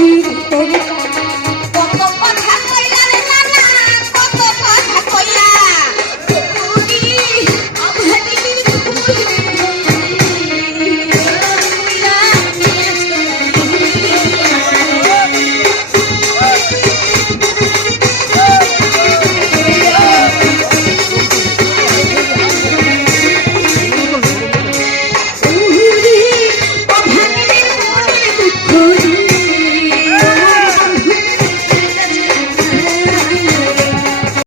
Do the thing.